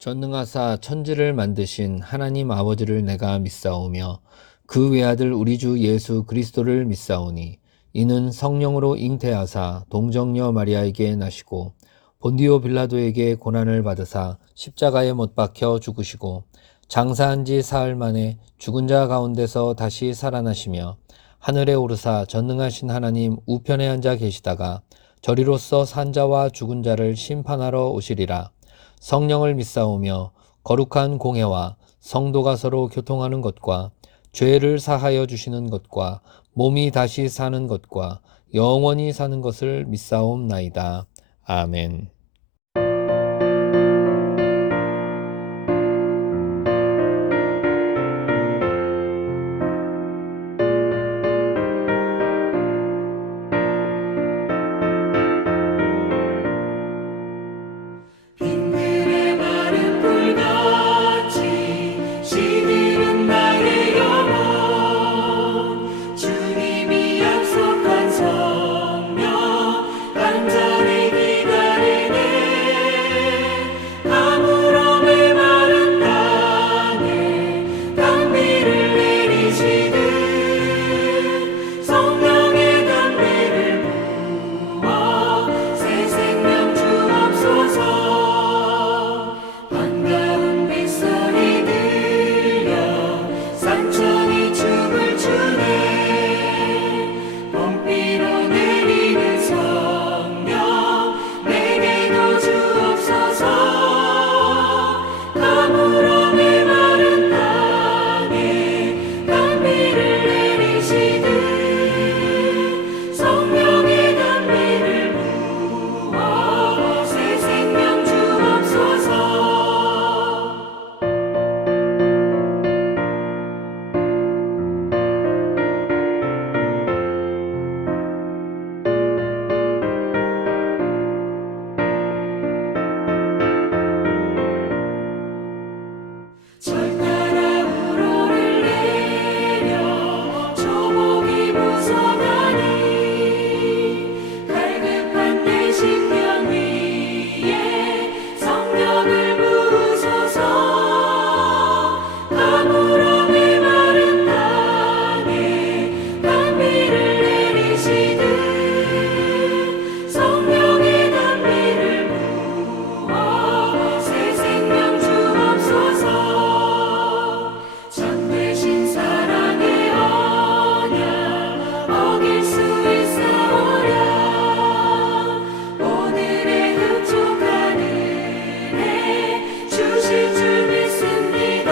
전능하사 천지를 만드신 하나님 아버지를 내가 믿사오며 그 외아들 우리 주 예수 그리스도를 믿사오니 이는 성령으로 잉태하사 동정녀 마리아에게 나시고 본디오 빌라도에게 고난을 받으사 십자가에 못 박혀 죽으시고 장사한 지 사흘 만에 죽은 자 가운데서 다시 살아나시며 하늘에 오르사 전능하신 하나님 우편에 앉아 계시다가 저리로서 산 자와 죽은 자를 심판하러 오시리라. 성령을 믿사오며 거룩한 공회와 성도가 서로 교통하는 것과 죄를 사하여 주시는 것과 몸이 다시 사는 것과 영원히 사는 것을 믿사옵나이다. 아멘. 빈들의 마른 불같이 시들은 나의 영혼 주님이 약속한 성령 간절히 기다리네 가물어 메마른 땅에 단비를 내리시듯 성령의 단비를 부어 새 생명 주옵소서. 반가운 빗소리 들려 산천이 춤을 추네 봄비로 내리는 성령 내게도 주옵소서. 가물어 메마른 땅에 단비를 내리시듯 성령의 단비를 부어 새 생명 주옵소서. 절 따라 우로를 내려 조목이 묻어가니 갈급한 내 심령 위에 성령을 부으소서. 가물어 메마른 땅에 단비를 내리시듯 성령의 단비를 부어 새 생명 주옵소서. 참되신 사랑의 언약 어길 수 있사오랴. 오늘의 흡족한 은혜 주실 줄 믿습니다.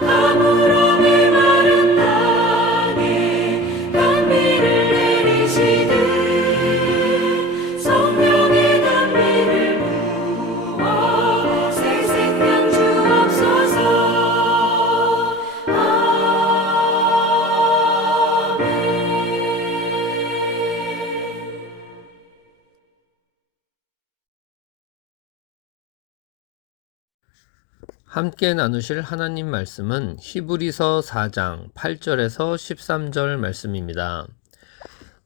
가물어 메마른 땅에 단비를 내리시듯 성령의 단비를 부어 새 생명 주옵소서. 함께 나누실 하나님 말씀은 히브리서 4장 8절에서 13절 말씀입니다.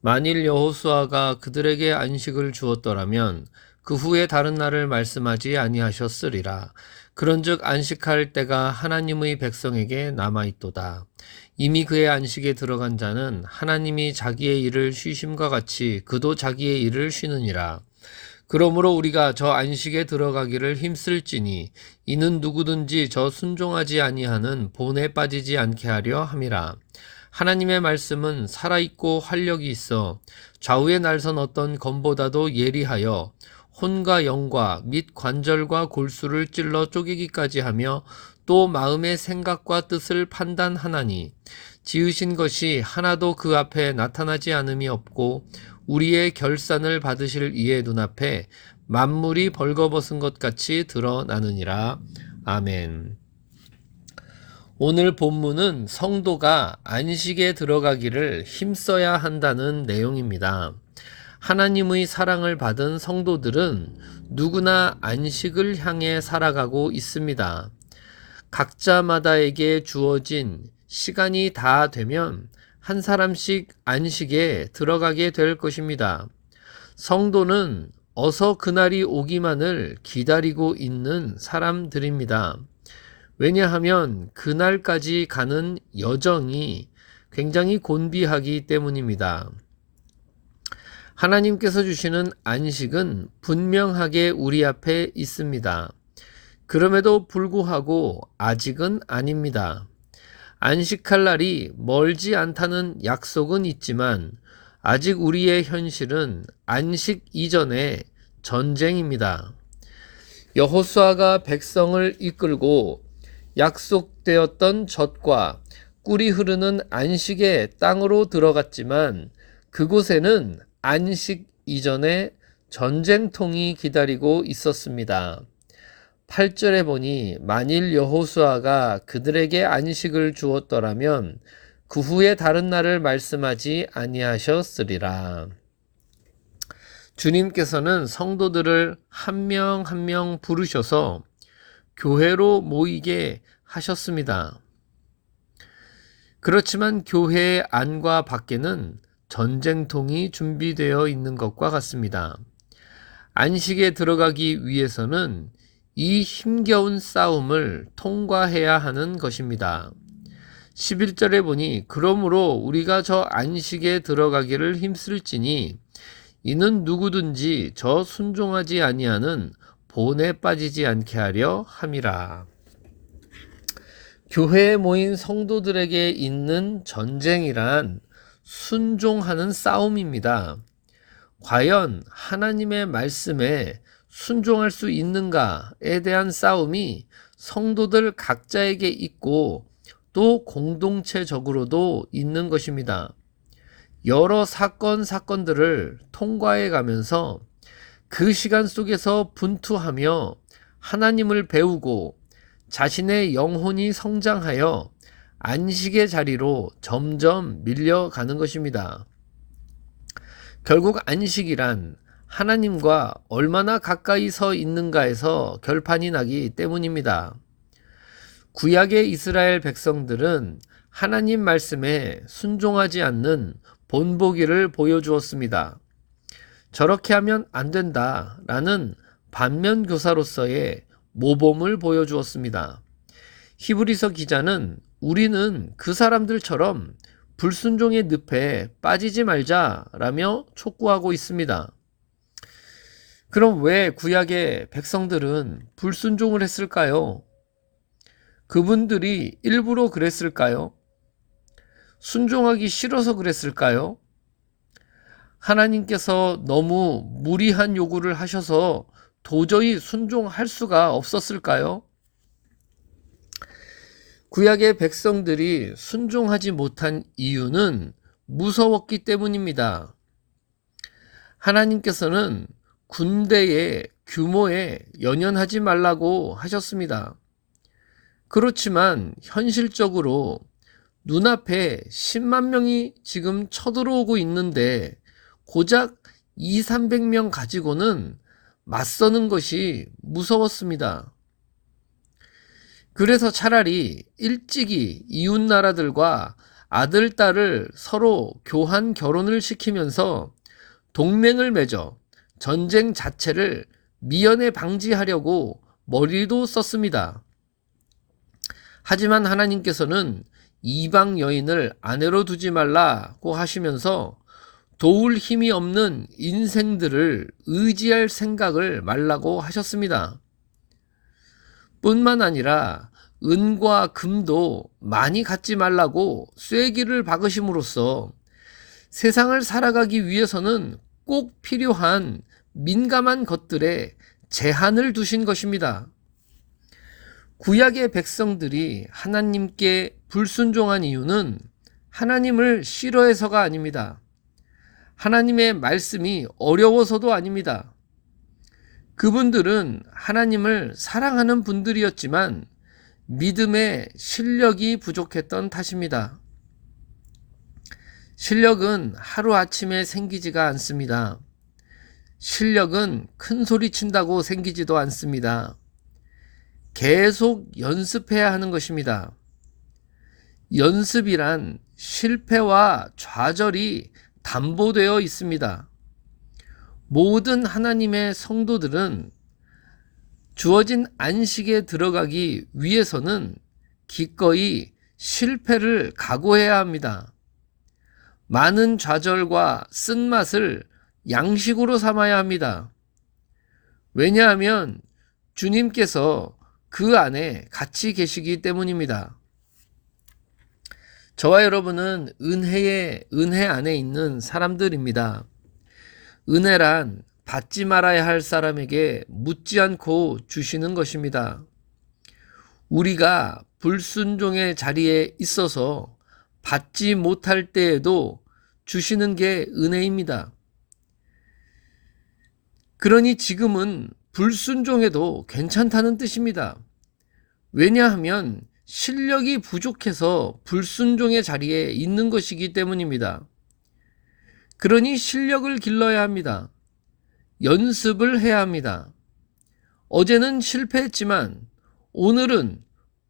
만일 여호수아가 그들에게 안식을 주었더라면 그 후에 다른 날을 말씀하지 아니하셨으리라. 그런즉 안식할 때가 하나님의 백성에게 남아있도다. 이미 그의 안식에 들어간 자는 하나님이 자기의 일을 쉬심과 같이 그도 자기의 일을 쉬느니라. 그러므로 우리가 저 안식에 들어가기를 힘쓸지니 이는 누구든지 저 순종하지 아니하는 본에 빠지지 않게 하려 함이라. 하나님의 말씀은 살아있고 활력이 있어 좌우에 날선 어떤 검보다도 예리하여 혼과 영과 및 관절과 골수를 찔러 쪼개기까지 하며 또 마음의 생각과 뜻을 판단하나니 지으신 것이 하나도 그 앞에 나타나지 않음이 없고 우리의 결산을 받으실 이의 눈앞에 만물이 벌거벗은 것 같이 드러나느니라. 아멘. 오늘 본문은 성도가 안식에 들어가기를 힘써야 한다는 내용입니다. 하나님의 사랑을 받은 성도들은 누구나 안식을 향해 살아가고 있습니다. 각자마다에게 주어진 시간이 다 되면 한 사람씩 안식에 들어가게 될 것입니다. 성도는 어서 그날이 오기만을 기다리고 있는 사람들입니다. 왜냐하면 그날까지 가는 여정이 굉장히 곤비하기 때문입니다. 하나님께서 주시는 안식은 분명하게 우리 앞에 있습니다. 그럼에도 불구하고 아직은 아닙니다. 안식할 날이 멀지 않다는 약속은 있지만 아직 우리의 현실은 안식 이전의 전쟁입니다. 여호수아가 백성을 이끌고 약속되었던 젖과 꿀이 흐르는 안식의 땅으로 들어갔지만 그곳에는 안식 이전에 전쟁통이 기다리고 있었습니다. 8절에 보니 만일 여호수아가 그들에게 안식을 주었더라면 그 후에 다른 날을 말씀하지 아니하셨으리라. 주님께서는 성도들을 한 명 한 명 부르셔서 교회로 모이게 하셨습니다. 그렇지만 교회 안과 밖에는 전쟁통이 준비되어 있는 것과 같습니다. 안식에 들어가기 위해서는 이 힘겨운 싸움을 통과해야 하는 것입니다. 11절에 보니 그러므로 우리가 저 안식에 들어가기를 힘쓸지니 이는 누구든지 저 순종하지 아니하는 본에 빠지지 않게 하려 함이라. 교회에 모인 성도들에게 있는 전쟁이란 순종하는 싸움입니다. 과연 하나님의 말씀에 순종할 수 있는가에 대한 싸움이 성도들 각자에게 있고 또 공동체적으로도 있는 것입니다. 여러 사건들을 통과해 가면서 그 시간 속에서 분투하며 하나님을 배우고 자신의 영혼이 성장하여 안식의 자리로 점점 밀려가는 것입니다. 결국 안식이란 하나님과 얼마나 가까이 서 있는가에서 결판이 나기 때문입니다. 구약의 이스라엘 백성들은 하나님 말씀에 순종하지 않는 본보기를 보여주었습니다. 저렇게 하면 안 된다라는 반면교사로서의 모범을 보여주었습니다. 히브리서 기자는 우리는 그 사람들처럼 불순종의 늪에 빠지지 말자라며 촉구하고 있습니다. 그럼 왜 구약의 백성들은 불순종을 했을까요? 그분들이 일부러 그랬을까요? 순종하기 싫어서 그랬을까요? 하나님께서 너무 무리한 요구를 하셔서 도저히 순종할 수가 없었을까요? 구약의 백성들이 순종하지 못한 이유는 무서웠기 때문입니다. 하나님께서는 군대의 규모에 연연하지 말라고 하셨습니다. 그렇지만 현실적으로 눈앞에 10만 명이 지금 쳐들어오고 있는데 고작 200~300명 가지고는 맞서는 것이 무서웠습니다. 그래서 차라리 일찍이 이웃 나라들과 아들, 딸을 서로 교환 결혼을 시키면서 동맹을 맺어 전쟁 자체를 미연에 방지하려고 머리도 썼습니다. 하지만 하나님께서는 이방 여인을 아내로 두지 말라고 하시면서 도울 힘이 없는 인생들을 의지할 생각을 말라고 하셨습니다. 뿐만 아니라 은과 금도 많이 갖지 말라고 쐐기를 박으심으로써 세상을 살아가기 위해서는 꼭 필요한 민감한 것들에 제한을 두신 것입니다. 구약의 백성들이 하나님께 불순종한 이유는 하나님을 싫어해서가 아닙니다. 하나님의 말씀이 어려워서도 아닙니다. 그분들은 하나님을 사랑하는 분들이었지만 믿음의 실력이 부족했던 탓입니다. 실력은 하루아침에 생기지가 않습니다. 실력은 큰 소리 친다고 생기지도 않습니다. 계속 연습해야 하는 것입니다. 연습이란 실패와 좌절이 담보되어 있습니다. 모든 하나님의 성도들은 주어진 안식에 들어가기 위해서는 기꺼이 실패를 각오해야 합니다. 많은 좌절과 쓴맛을 양식으로 삼아야 합니다. 왜냐하면 주님께서 그 안에 같이 계시기 때문입니다. 저와 여러분은 은혜 안에 있는 사람들입니다. 은혜란 받지 말아야 할 사람에게 묻지 않고 주시는 것입니다. 우리가 불순종의 자리에 있어서 받지 못할 때에도 주시는 게 은혜입니다. 그러니 지금은 불순종해도 괜찮다는 뜻입니다. 왜냐하면 실력이 부족해서 불순종의 자리에 있는 것이기 때문입니다. 그러니 실력을 길러야 합니다. 연습을 해야 합니다. 어제는 실패했지만 오늘은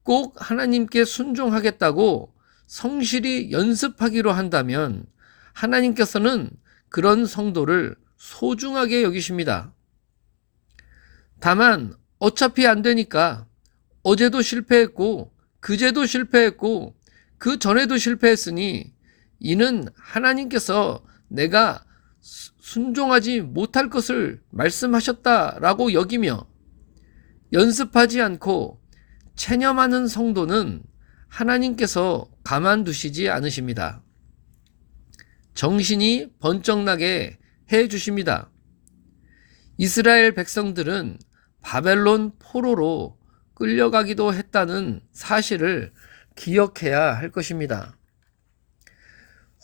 꼭 하나님께 순종하겠다고 성실히 연습하기로 한다면 하나님께서는 그런 성도를 소중하게 여기십니다. 다만 어차피 안 되니까 어제도 실패했고 그제도 실패했고 그 전에도 실패했으니 이는 하나님께서 내가 순종하지 못할 것을 말씀하셨다라고 여기며 연습하지 않고 체념하는 성도는 하나님께서 가만두시지 않으십니다. 정신이 번쩍 나게 해 주십니다. 이스라엘 백성들은 바벨론 포로로 끌려가기도 했다는 사실을 기억해야 할 것입니다.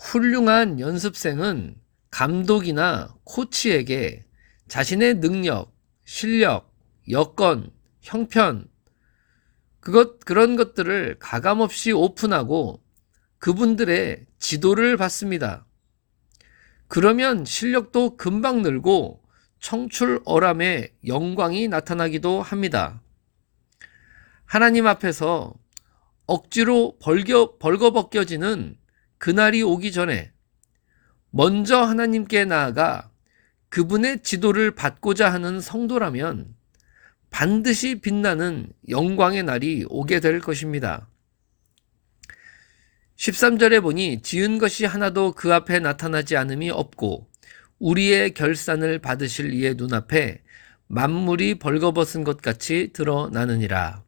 훌륭한 연습생은 감독이나 코치에게 자신의 능력, 실력, 여건, 형편, 그런 것들을 가감없이 오픈하고 그분들의 지도를 받습니다. 그러면 실력도 금방 늘고 청출어람의 영광이 나타나기도 합니다. 하나님 앞에서 억지로 벌거벗겨지는 그날이 오기 전에 먼저 하나님께 나아가 그분의 지도를 받고자 하는 성도라면 반드시 빛나는 영광의 날이 오게 될 것입니다. 13절에 보니 지은 것이 하나도 그 앞에 나타나지 않음이 없고 우리의 결산을 받으실 이의 눈앞에 만물이 벌거벗은 것 같이 드러나느니라.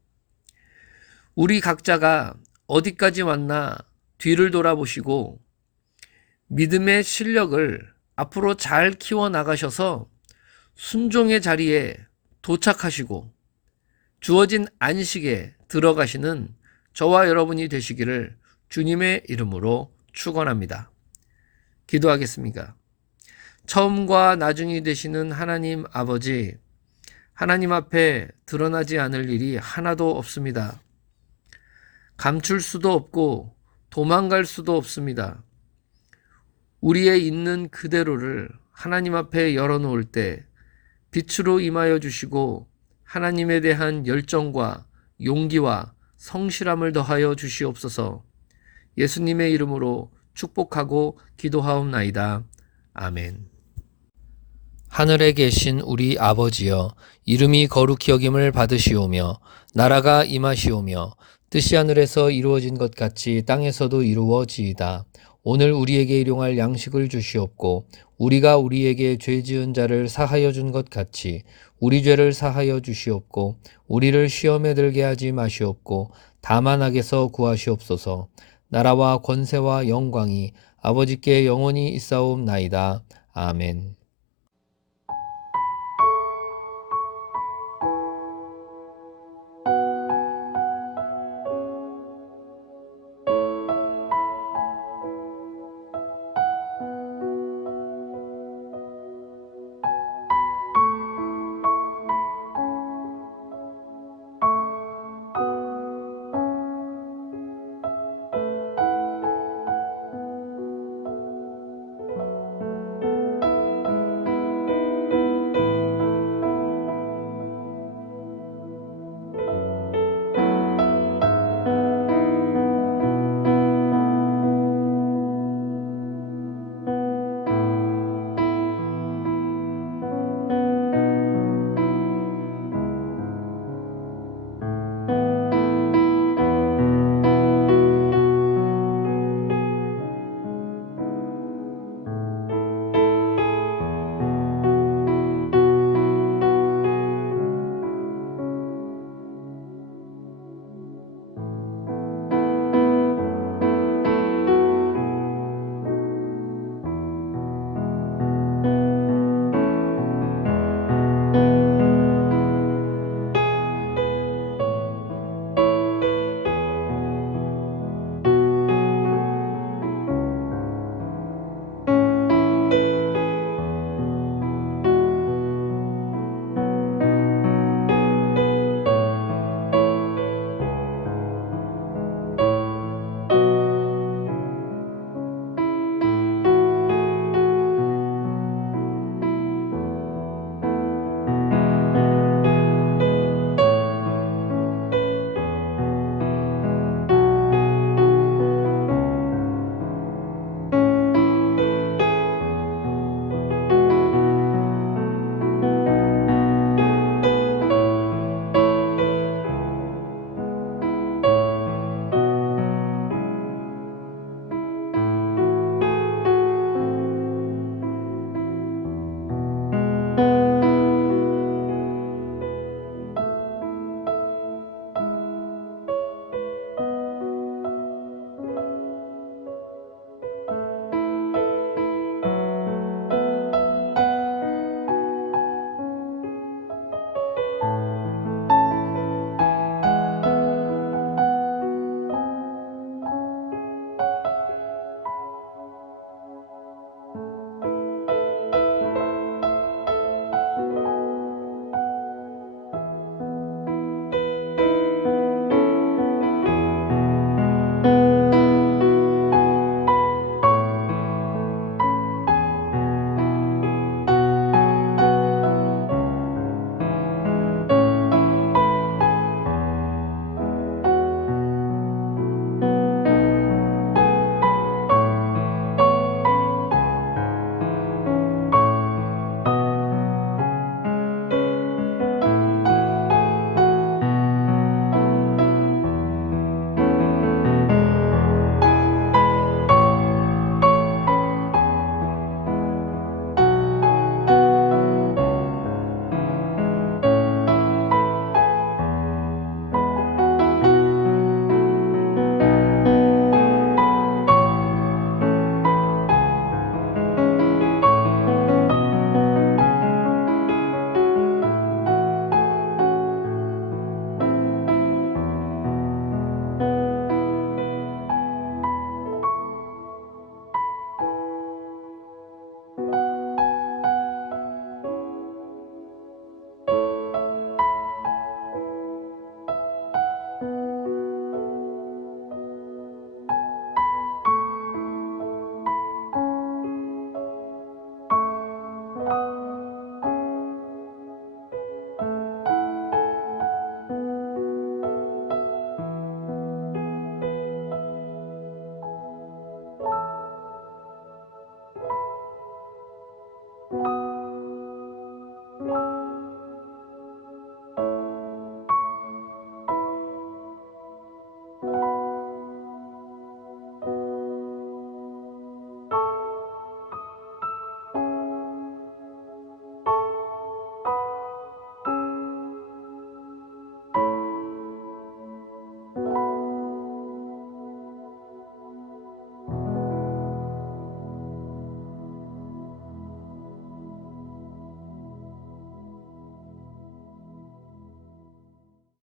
우리 각자가 어디까지 왔나 뒤를 돌아보시고 믿음의 실력을 앞으로 잘 키워나가셔서 순종의 자리에 도착하시고 주어진 안식에 들어가시는 저와 여러분이 되시기를 주님의 이름으로 축원합니다. 기도하겠습니다. 처음과 나중이 되시는 하나님 아버지, 하나님 앞에 드러나지 않을 일이 하나도 없습니다. 감출 수도 없고 도망갈 수도 없습니다. 우리의 있는 그대로를 하나님 앞에 열어놓을 때 빛으로 임하여 주시고 하나님에 대한 열정과 용기와 성실함을 더하여 주시옵소서. 예수님의 이름으로 축복하고 기도하옵나이다. 아멘. 하늘에 계신 우리 아버지여, 이름이 거룩히 여김을 받으시오며 나라가 임하시오며 뜻이 하늘에서 이루어진 것 같이 땅에서도 이루어지이다. 오늘 우리에게 일용할 양식을 주시옵고 우리가 우리에게 죄 지은 자를 사하여 준 것 같이 우리 죄를 사하여 주시옵고 우리를 시험에 들게 하지 마시옵고 다만 악에서 구하시옵소서. 나라와 권세와 영광이 아버지께 영원히 있사옵나이다. 아멘.